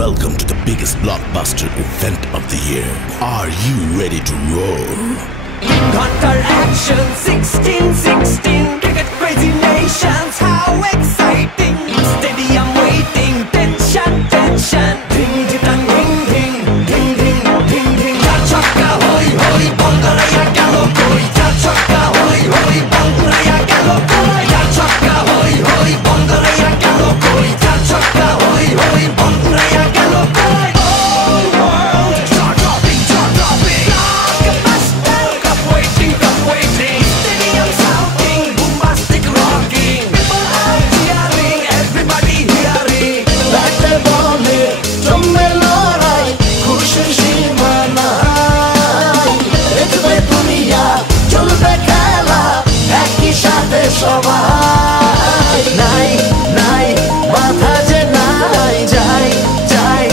Welcome to the biggest blockbuster event of the year. Are you ready to roll? Hunter action 1616 cricket crazy nations, how exciting! Stadium waiting, tension, tension. Ding ding ding ding ding ding ding ding. Char chakka hoi hoi, banguraya gelo koi. Char chakka hoi hoi, banguraya gelo koi. Char chakka hoi hoi, banguraya gelo koi. Char chakka hoi hoi, banguraya gelo koi. All world jaw dropping, jaw dropping. Blockbuster, cup waiting, cup waiting. Stadium shouting, bombastic rocking. People are cheering, everybody hearing. ব্যাটে বলে জমে লড়াই, খুশির সীমা নাই। দেখবে দুনিয়া, চলবে খেলা, একই সাথে সবাই। নাই নাই মাথা যে নাই, যাই যাই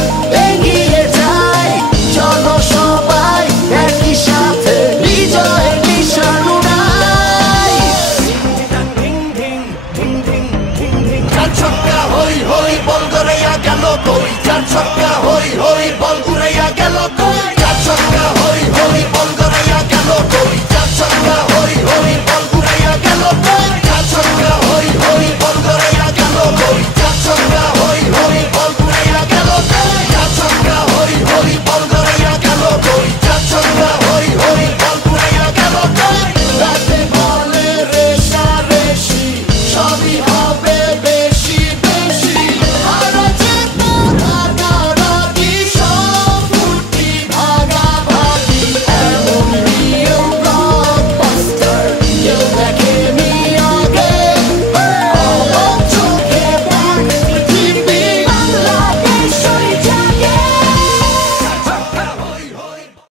এগিয়ে যাই। চলো সবাই একই সাথে, বিজয় নিশান উড়াই। Ding ding ding ding ding ding. চার ছক্কা হই হই, বল গড়াইয়া গেল কই। চার ছক্কা হই হই, বল